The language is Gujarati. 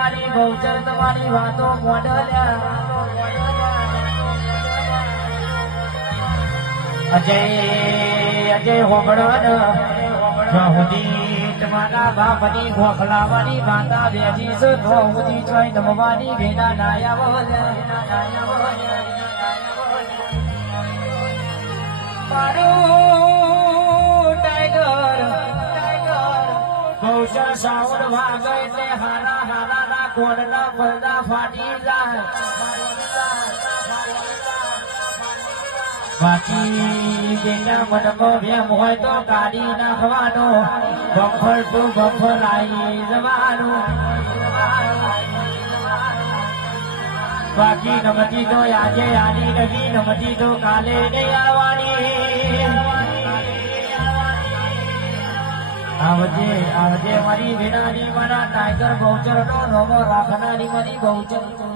મારી બહુચર તમારી વાતો મોડલ્યા અજય અજય હોબળન બહુદી તમારા બાપની ગોખલાવાની માતા બેજી છે બહુદી જોઈ નમવાની ભેના નાયા મારું ટાઈગર બહુચર સાવર વાગે એટલે હારા હારા ના કોણના પડદા ફાટી જાય બાકી જેના મનમાં વેમ હોય તો કાઢી નાખવાનો બફર તો બફર આવી જવાનું બાકી નમતી તો આજે આની નવી નમતી તો કાલે નહીં આવવાની આવજે આવજે મારી વેનાની મારા ટાઈગર બહુચર નો નમો રાખનારી મારી બહુચર